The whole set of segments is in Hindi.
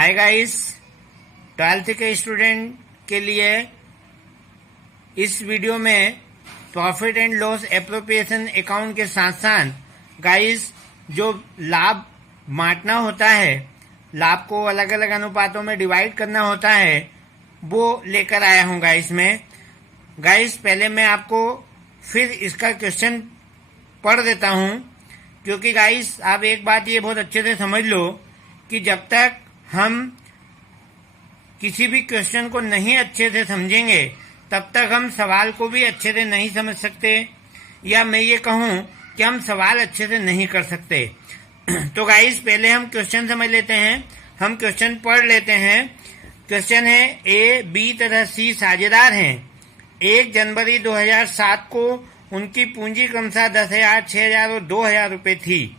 हाय गाइस, 12th के स्टूडेंट के लिए इस वीडियो में profit and loss appropriation account के साथ साथ गाइस जो लाभ बांटना होता है, लाभ को अलग अलग अनुपातों में डिवाइड करना होता है, वो लेकर आया हूँ गाइस मैं। गाइस पहले मैं आपको फिर इसका क्वेश्चन पढ़ देता हूँ, क्योंकि गाइस आप एक बात ये बहुत अच्छे से समझ लो कि जब तक हम किसी भी क्वेश्चन को नहीं अच्छे से समझेंगे तब तक हम सवाल को भी अच्छे से नहीं समझ सकते, या मैं ये कहूँ कि हम सवाल अच्छे से नहीं कर सकते। तो गाइस पहले हम क्वेश्चन समझ लेते हैं, हम क्वेश्चन पढ़ लेते हैं। क्वेश्चन है ए, बी तथा सी साझेदार हैं। 1 जनवरी 2007 को उनकी पूंजी क्रमशः 10,000, 6,000 और 2,000 रुपये थी।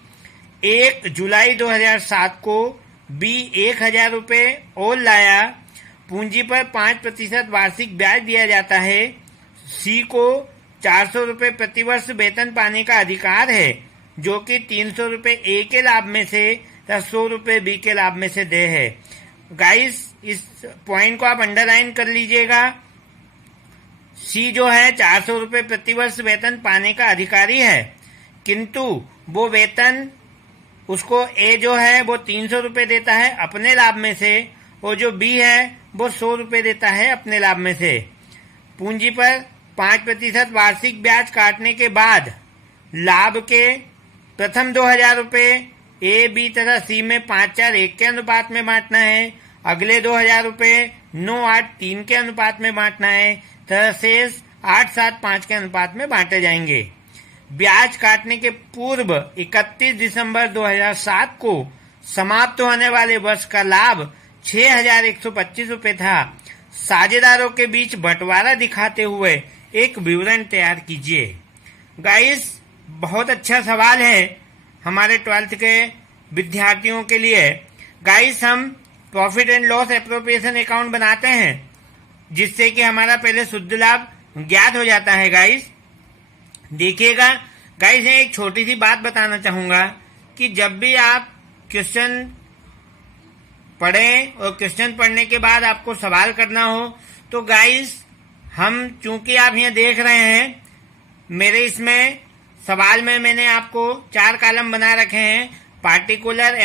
1 जुलाई 2007 को बी 1,000 रुपये और लाया। पूंजी पर 5% वार्षिक ब्याज दिया जाता है। सी को 400 रुपये प्रतिवर्ष वेतन पाने का अधिकार है, जो कि 300 रुपये ए के लाभ में से या 100 रुपये बी के लाभ में से दे है। गाइस इस पॉइंट को आप अंडरलाइन कर लीजिएगा। सी जो है 400 रुपये प्रतिवर्ष वेतन पाने का अधिकारी है, किंतु वो वेतन उसको ए जो है वो 300 रुपये देता है अपने लाभ में से, और जो बी है वो 100 रुपये देता है अपने लाभ में से। पूंजी पर 5% वार्षिक ब्याज काटने के बाद लाभ के प्रथम 2,000 रुपये ए, बी तथा सी में 5-4-1 के अनुपात में बांटना है। अगले 2,000 रुपये 9-8-3 के अनुपात में बांटना है तथा शेष 8-7-5 के अनुपात में बांटे जाएंगे। ब्याज काटने के पूर्व 31 दिसंबर 2007 को समाप्त होने वाले वर्ष का लाभ 6,125 रुपये था। साझेदारों के बीच बंटवारा दिखाते हुए एक विवरण तैयार कीजिए। गाइस बहुत अच्छा सवाल है हमारे 12th के विद्यार्थियों के लिए। गाइस हम profit and loss appropriation account बनाते हैं, जिससे कि हमारा पहले शुद्ध लाभ ज्ञात हो जाता है। गाइस देखिएगा, गाइस एक छोटी सी बात बताना चाहूंगा कि जब भी आप क्वेश्चन पढ़ें और क्वेश्चन पढ़ने के बाद आपको सवाल करना हो, तो गाइस हम चूंकि आप यहाँ देख रहे हैं मेरे इसमें सवाल में मैंने आपको 4 कॉलम बना रखे हैं, पार्टिकुलर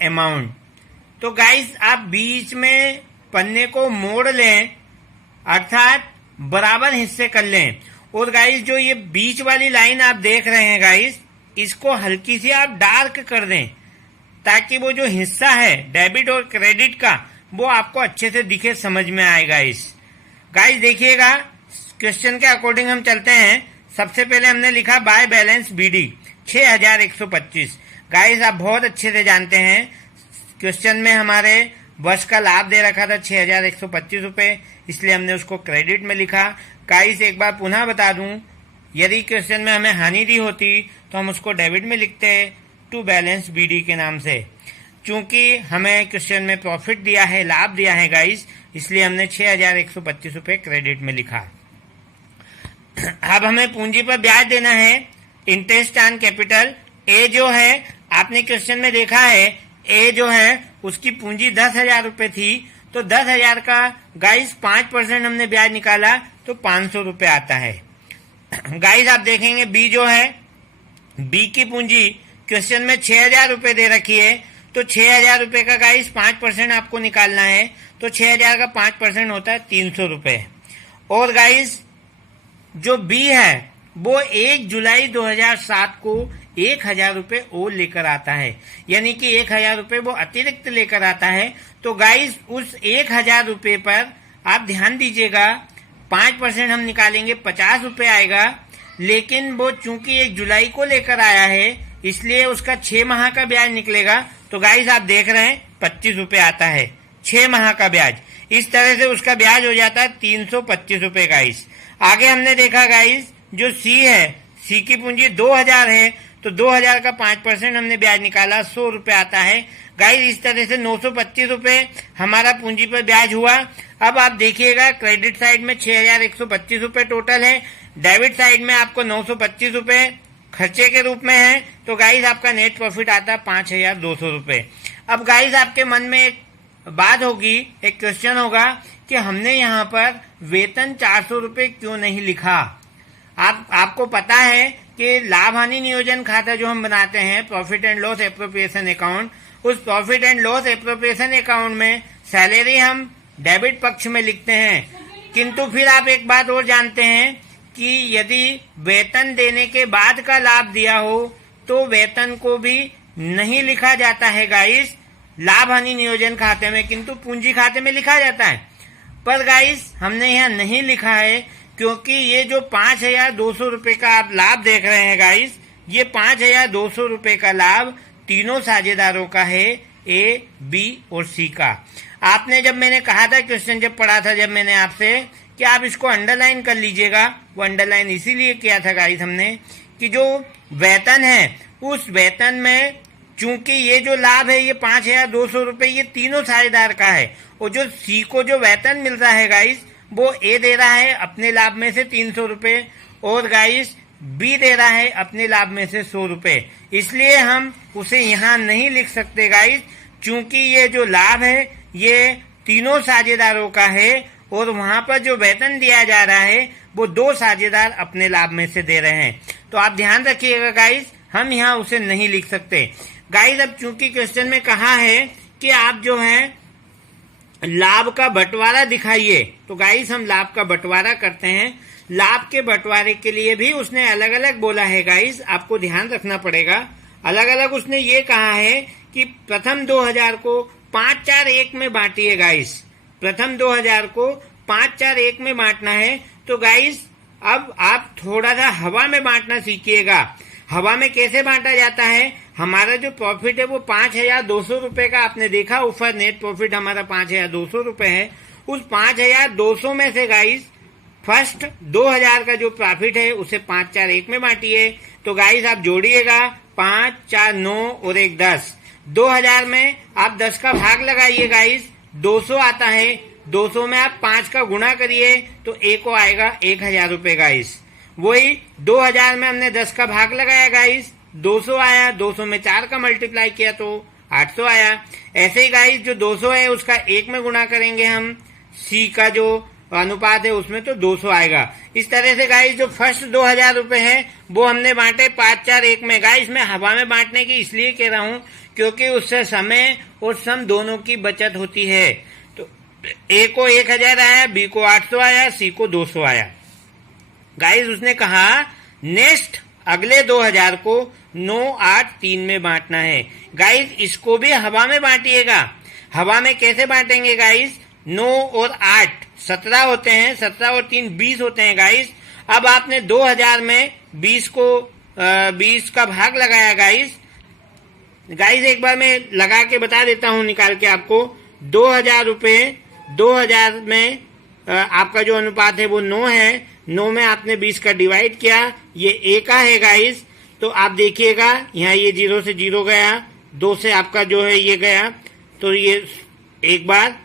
अमाउंट। तो गाइस आप बीच में पन्ने को मोड़ लें, अर्थात बराबर हिस्से कर लें। और गाइस जो ये बीच वाली लाइन आप देख रहे हैं गाइस, इसको हल्की सी आप डार्क कर दें, ताकि वो जो हिस्सा है डेबिट और क्रेडिट का वो आपको अच्छे से दिखे, समझ में आए। गाइस देखिएगा, क्वेश्चन के अकॉर्डिंग हम चलते हैं। सबसे पहले हमने लिखा बाय बैलेंस बीडी 6,125। गाइस आप बहुत अच्छे से जानते हैं क्वेश्चन में हमारे वर्ष का लाभ दे रखा था 6,125 रुपये, इसलिए हमने उसको क्रेडिट में लिखा। गाइस एक बार पुनः बता दूं, यदि क्वेश्चन में हमें हानि दी होती तो हम उसको डेबिट में लिखते टू बैलेंस बीडी के नाम से। चूंकि हमें क्वेश्चन में प्रॉफिट दिया है, लाभ दिया है गाइस, इसलिए हमने 6,125 रुपये क्रेडिट में लिखा। अब हमें पूंजी पर ब्याज देना है, इंटरेस्ट ऑन कैपिटल। ए जो है आपने क्वेश्चन में देखा है, ए जो है उसकी पूंजी 10,000 रुपये थी, तो 10,000 का गाइस 5% हमने ब्याज निकाला तो 500 रुपये आता है। गाइस आप देखेंगे बी जो है, बी की पूंजी क्वेश्चन में 6,000 रुपये दे रखी है, तो 6,000 रुपये का गाइस 5% आपको निकालना है, तो 6,000 का 5% होता है 300 रुपये। और गाइस जो बी है वो 1 जुलाई 2007 को 1,000 रुपये और लेकर आता है, यानी कि 1,000 रुपये वो अतिरिक्त लेकर आता है। तो गाइस उस 1,000 रुपये पर आप ध्यान दीजिएगा, 5% हम निकालेंगे 50 रुपये आएगा, लेकिन वो चूंकि 1 जुलाई को लेकर आया है इसलिए उसका 6 माह का ब्याज निकलेगा। तो गाइस आप देख रहे हैं 25 रुपये आता है 6 माह का ब्याज। इस तरह से उसका ब्याज हो जाता है 325 रुपये। गाइस आगे हमने देखा गाइस जो सी है, सी की पूंजी 2,000 है, तो 2,000 का 5% हमने ब्याज निकाला, 100 रुपये आता है। गाइस इस तरह से 925 रुपये हमारा पूंजी पर ब्याज हुआ। अब आप देखिएगा क्रेडिट साइड में 6,125 रुपये टोटल है, डेबिट साइड में आपको 925 रुपये खर्चे के रूप में है, तो गाइस आपका नेट प्रॉफिट आता है 5,200 रुपये। अब गाइस आपके मन में एक बात होगी, एक क्वेश्चन होगा कि हमने यहाँ पर वेतन 400 रुपये क्यों नहीं लिखा। आपको पता है कि लाभ हानि नियोजन खाता जो हम बनाते हैं, profit and loss appropriation account, उस profit and loss appropriation account में सैलरी हम डेबिट पक्ष में लिखते हैं। किंतु फिर आप एक बात और जानते हैं कि यदि वेतन देने के बाद का लाभ दिया हो तो वेतन को भी नहीं लिखा जाता है गाइस लाभ हानि नियोजन खाते में, किंतु पूंजी खाते में लिखा जाता है। पर गाइस हमने यहाँ नहीं लिखा है क्योंकि ये जो 5,200 रुपये का आप लाभ देख रहे हैं गाइस, ये 5,200 रुपये का लाभ तीनों साझेदारों का है, ए, बी और सी का। आपने जब मैंने कहा था, क्वेश्चन जब पढ़ा था, जब मैंने आपसे कि आप इसको अंडरलाइन कर लीजिएगा, वो अंडरलाइन इसीलिए किया था गाइस हमने कि जो वेतन है उस वेतन में चूंकि ये जो लाभ है ये 5,200 रुपये ये तीनों साझेदार का है, और जो सी को जो वेतन मिल रहा है गाइस वो ए दे रहा है अपने लाभ में से 300 रुपये और गाइस बी दे रहा है अपने लाभ में से 100 रुपये। इसलिए हम उसे यहाँ नहीं लिख सकते गाइस, चूंकि ये जो लाभ है ये तीनों साझेदारों का है और वहां पर जो वेतन दिया जा रहा है वो 2 साझेदार अपने लाभ में से दे रहे हैं। तो आप ध्यान रखिएगा गाइस, हम यहाँ उसे नहीं लिख सकते गाइस। अब चूंकि क्वेश्चन में कहा है कि आप जो है लाभ का बंटवारा दिखाइए, तो गाइस हम लाभ का बंटवारा करते हैं। लाभ के बंटवारे के लिए भी उसने अलग अलग बोला है गाइस, आपको ध्यान रखना पड़ेगा। अलग अलग उसने ये कहा है कि प्रथम 2,000 को 5-4-1 में बांटिए गाइस, प्रथम 2,000 को 5-4-1 में बांटना है। तो गाइस अब आप थोड़ा सा हवा में बांटना सीखिएगा। हवा में कैसे बांटा जाता है, हमारा जो प्रॉफिट है वो 5,200 रुपये का आपने देखा, ऊपर नेट प्रॉफिट हमारा 5,200 रुपये है। उस 5,200 में से गाइस फर्स्ट 2,000 का जो प्रॉफिट है उसे 5-4-1 में बांटिए। तो गाइस आप जोड़िएगा 5, 4, 9 और 1, 10। 2,000 में आप 10 का भाग लगाइए गाइस, 200 आता है। 200 में आप 5 का गुणा करिए तो एक को आएगा 1,000 रुपये गाइस। वही 2,000 में हमने 10 का भाग लगाया गाइस, 200 आया। 200 में 4 का मल्टीप्लाई किया तो 800 आया। ऐसे ही गाइस जो 200 है उसका 1 में गुणा करेंगे हम, सी का जो अनुपात है उसमें तो 200 आएगा। इस तरह से गाइस जो फर्स्ट 2,000 रुपये है वो हमने बांटे 5-4-1 में। गाइस मैं हवा में बांटने की इसलिए कह रहा हूँ क्योंकि उससे समय और श्रम दोनों की बचत होती है। तो ए को 1,000 आया, बी को 800 आया, सी को 200 आया। गाइस उसने कहा नेक्स्ट अगले 2,000 को 9, 8, 3 में बांटना है। गाइस इसको भी हवा में बांटिएगा। हवा में कैसे बांटेंगे गाइस, 9 और 8 17 होते हैं, 17 और 3 20 होते हैं गाइस। अब आपने 2,000 में 20 का भाग लगाया गाइस। गाइस एक बार मैं लगा के बता देता हूं निकाल के आपको। 2,000 रुपये 2,000 में आपका जो अनुपात है वो 9 है। 9 में आपने 20 का डिवाइड किया, ये ए का है गाइस। तो आप देखिएगा यहाँ ये 0 से 0 गया, 2 से आपका जो है ये गया, तो ये एक बार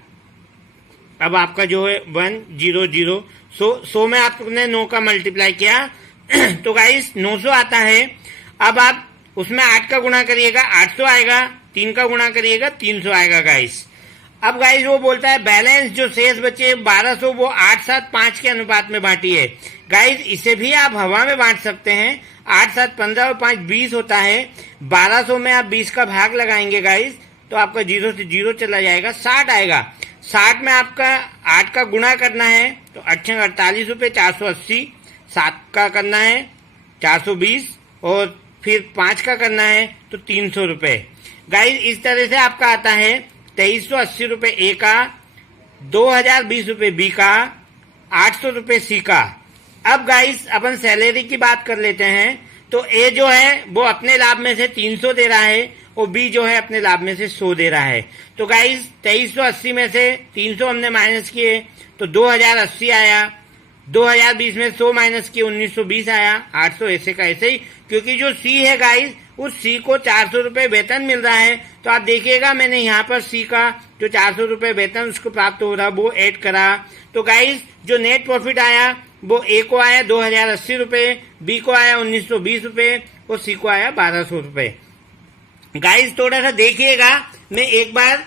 अब आपका जो है 1, 0, 0। 100 में आपने 9 का मल्टीप्लाई किया तो गाइस 900 आता है। अब आप उसमें 8 का गुणा करिएगा, 800 आएगा। 3 का गुणा करिएगा, 300 आएगा गाइस। अब गाइस वो बोलता है बैलेंस जो शेष बचे 1,200 वो 8, 7, 5 के अनुपात में बांटिए। गाइस इसे भी आप हवा में बांट सकते हैं। 8, 7, 15 और 5 20 होता है। 1,200 में आप 20 का भाग लगाएंगे गाइस तो आपका 0 से 0 चला जाएगा, 60 आएगा। 60 में आपका 8 का गुणा करना है तो 48 रुपये, 480। 7 का करना है 420 और फिर 5 का करना है तो 300 रुपये। गाइस इस तरह से आपका आता है 2,380 रुपये ए का, 2,020 रुपये बी का, 800 रुपये सी का। अब गाइस अपन सैलरी की बात कर लेते हैं। तो ए जो है वो अपने लाभ में से 300 दे रहा है और बी जो है अपने लाभ में से 100 दे रहा है। तो गाइस 2,380 में से 300 हमने माइनस किए तो 2,080 आया। 2,020 में 100 माइनस किए 1,920 आया। 800 ऐसे का ऐसे ही, क्योंकि जो सी है गाइस उस सी को 400 रुपये वेतन मिल रहा है। तो आप देखिएगा मैंने यहाँ पर सी का जो 400 रुपये वेतन उसको प्राप्त हो रहा वो ऐड करा। तो गाइस जो नेट प्रॉफिट आया वो ए को आया 2080 रुपये, बी को आया 1920 रुपये और सी को आया 1200 रुपये। गाइस थोड़ा सा देखिएगा, मैं एक बार